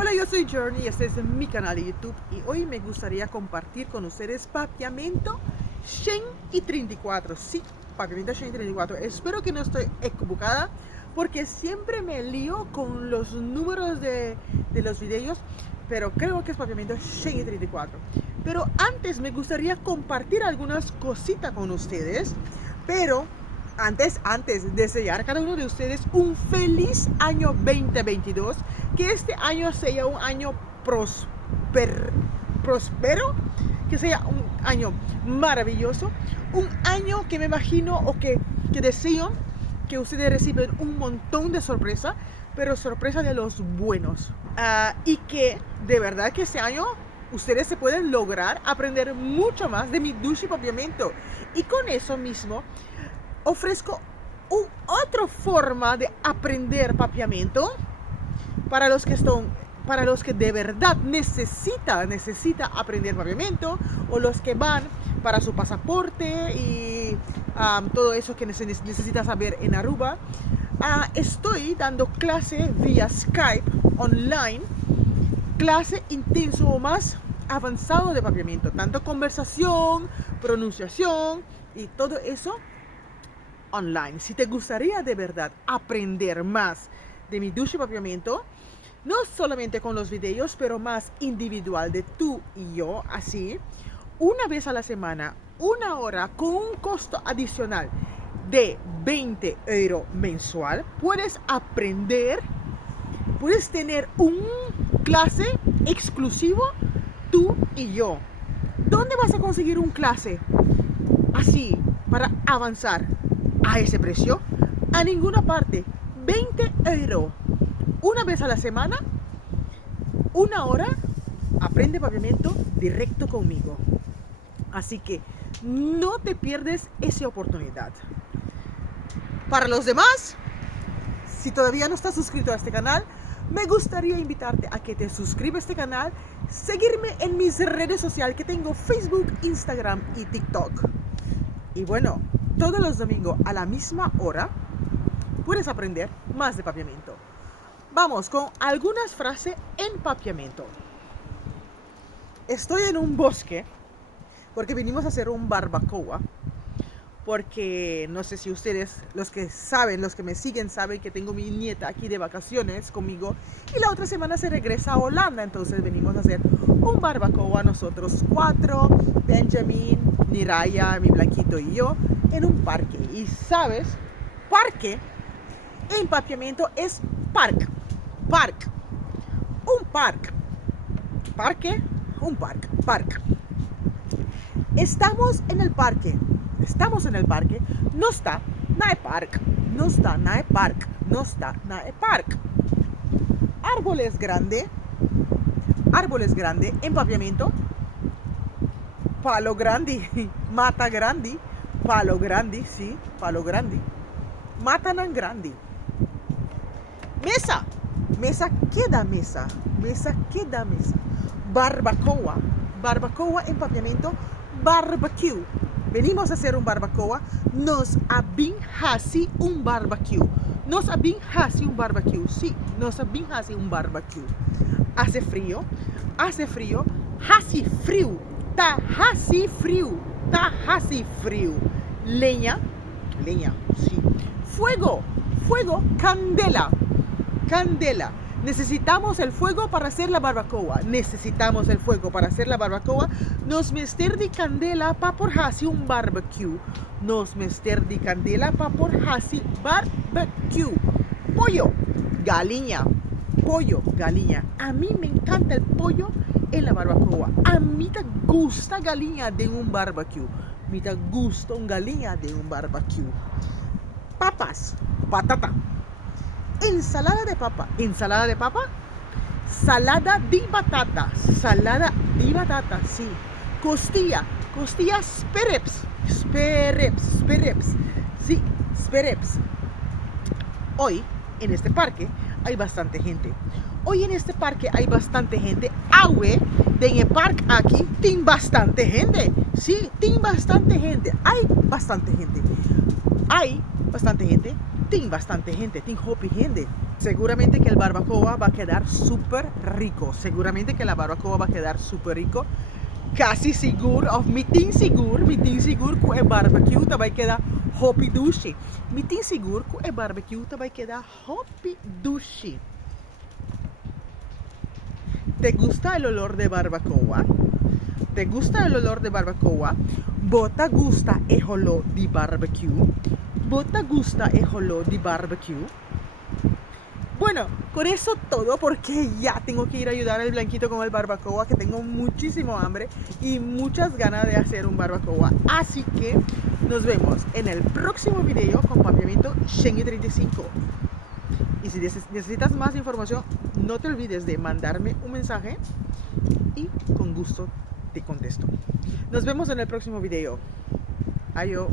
Hola, yo soy Journey y este es mi canal de YouTube y hoy me gustaría compartir con ustedes papiamento Shen y 34. Sí, papiamento Shen y 34. Espero que no estoy equivocada porque siempre me lío con los números de los videos, pero creo que es papiamento Shen y 34. Pero antes me gustaría compartir algunas cositas con ustedes, pero antes desear a cada uno de ustedes un feliz año 2022, que este año sea un año próspero, que sea un año maravilloso, un año que me imagino o que deseo que ustedes reciban un montón de sorpresa, pero sorpresa de los buenos, y que de verdad que este año ustedes se pueden lograr aprender mucho más de mi dulce papiamento, y con eso mismo ofrezco otra forma de aprender papiamento para los que de verdad necesita aprender papiamento, o los que van para su pasaporte y todo eso que necesita saber en Aruba. Estoy dando clase vía Skype online, clase intenso o más avanzado de papiamento, tanto conversación, pronunciación y todo eso online. Si te gustaría de verdad aprender más de mi dulce papiamento, no solamente con los videos, pero más individual de tú y yo, así, una vez a la semana, una hora, con un costo adicional de 20 € mensual, puedes aprender, puedes tener un clase exclusivo tú y yo. ¿Dónde vas a conseguir un clase así para avanzar a ese precio? A ninguna parte. 20 €, una vez a la semana, una hora, aprende papiamento directo conmigo. Así que no te pierdes esa oportunidad. Para los demás, si todavía no estás suscrito a este canal, me gustaría invitarte a que te suscribas a este canal, seguirme en mis redes sociales que tengo: Facebook, Instagram y TikTok. Y bueno, todos los domingos a la misma hora puedes aprender más de papiamento. Vamos con algunas frases en papiamento. Estoy en un bosque porque vinimos a hacer un barbacoa, porque no sé si ustedes, los que me siguen, saben que tengo mi nieta aquí de vacaciones conmigo y la otra semana se regresa a Holanda. Entonces venimos a hacer un barbacoa nosotros cuatro: Benjamin, Niraya, mi blanquito y yo, en un parque. Y sabes, parque en papiamento es park, un parque, un parque. Estamos en el parque, no está nada park, Árboles grande en papiamento: palo grande, mata grande, palo grande, sí, palo grande, matanan grande. Mesa queda mesa. Barbacoa en papiamento: barbecue. Venimos a hacer un barbacoa. Nos abin hasi un barbecue. Sí, nos abin hasi un barbecue. Hace frío. Hasi frío. Leña, sí. Fuego, candela. Necesitamos el fuego para hacer la barbacoa. Nos mester de candela pa por hasi un barbecue. Pollo, galiña. A mí me encanta el pollo en la barbacoa. A mí te gusta galiña de un barbecue. Papas, patata. Ensalada de papa, salada de batata, sí. Costilla, spereps, sí, spereps. Hoy en este parque hay bastante gente. Aue, en el parque aquí, tiene bastante gente. Sí, hay bastante gente. Tiene bastante gente, tiene hopi gente. Seguramente que el barbacoa va a quedar súper rico. Seguramente que la barbacoa va a quedar súper rico. Quasi seguro, of mi tin seguro que el barbecue te va a quedar hopi dushi. Mi tin seguro que el barbecue te va a quedar hopi dushi. ¿Te gusta el olor de barbacoa? ¿Te gusta el olor de barbacoa? ¿Bota gusta el olor de barbecue? ¿Bota gusta el olor de barbecue? Bueno, con eso todo, porque ya tengo que ir a ayudar al Blanquito con el barbacoa, que tengo muchísimo hambre y muchas ganas de hacer un barbacoa. Así que nos vemos en el próximo video con Papiamiento Shengi 35. Y si necesitas más información, no te olvides de mandarme un mensaje y con gusto te contesto. Nos vemos en el próximo video. Adiós.